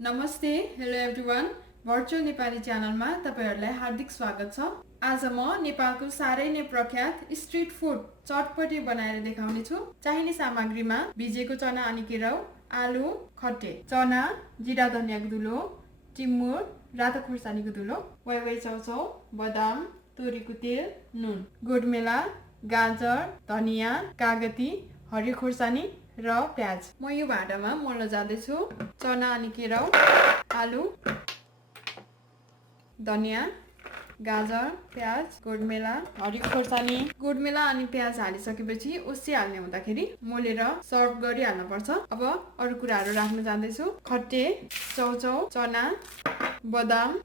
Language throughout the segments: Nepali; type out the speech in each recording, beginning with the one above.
नमस्ते, हेलो एभ्रिवान। भर्चुअल नेपाली च्यानलमा तपाईहरुलाई हार्दिक स्वागत छ। आज म नेपालको सारै नै प्रख्यात स्ट्रीट फूड चटपटे बनाएर देखाउने छु। चाहिने सामग्रीमा भिजेको चना अनि केराउ, आलु, खट्टे, चना, जिरा धनियाको धुलो, टिमुर, रातो खुर्सानीको धुलो, वाइवाई चाउचाउ, बदाम, तोरीको तेल, नुन, गोडमेला, गाजर, धनिया, कागती, हरियो खुर्सानी र प्याज। म यो भाँडामा मोल्न जाँदैछु। चना अनि केराउ, आलु, धनिया, गाजर, प्याज, गोडमेला, हरियो खुर्सानी, गोडमेला अनि प्याज हालिसकेपछि उसिहाल्ने हुँदाखेरि मोलेर सर्भ गरिहाल्नु पर्छ। अब अरु कुराहरु राख्न जाँदैछु। खट्टे, चाउचाउ, चना, बदाम,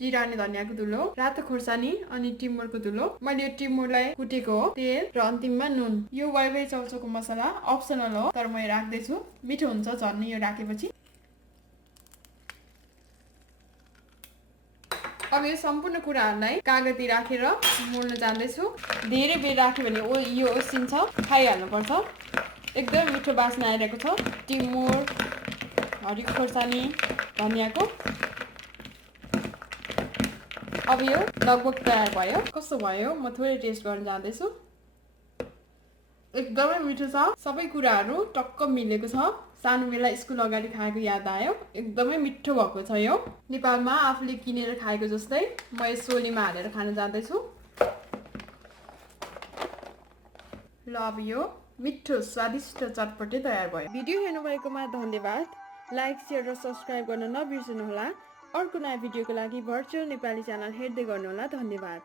जिरा अनि धनियाको धुलो, रातो खुर्सानी अनि टिमुरको धुलो। मैले यो टिमुरलाई कुटेको हो, तेल र अन्तिममा नुन। यो वाइवाई चाउचाउको मसला अप्सनल हो, तर म यो राख्दैछु। मिठो हुन्छ झन् यो राखेपछि। अब यो सम्पूर्ण कुराहरुलाई कागती राखेर मोल्न जाँदैछु। धेरै बेर राख्यो भने यो ओसिन्छ, खाइहाल्नु पर्छ। एकदम मिठो बास्ना आइरहेको छ। टिमुर, हरियो खुर्सानी, धनियाको। अब यो लगभग तयार भयो। कस्तो भयो म थोरै टेस्ट गर्न जाँदैछु। एकदमै मिठो छ। सबै कुराहरु टक्क मिलेको छ। सानो बेला स्कुल अगाडि खाएको याद आयो। एकदमै मिठो भएको छ यो। नेपालमा आफूले किनेर खाएको जस्तै म यो सोलीमा हालेर खान जाँदैछु। ल अब यो मिठो स्वादिष्ट चटपटे तयार भयो। भिडियो हेर्नुभएकोमा धन्यवाद। लाइक, शेयर र सब्स्क्राइब गर्न नबिर्सनुहोला। अर्को नयाँ भिडियोको लागि भर्चुअल नेपाली च्यानल हेर्दै गर्नुहोला। धन्यवाद।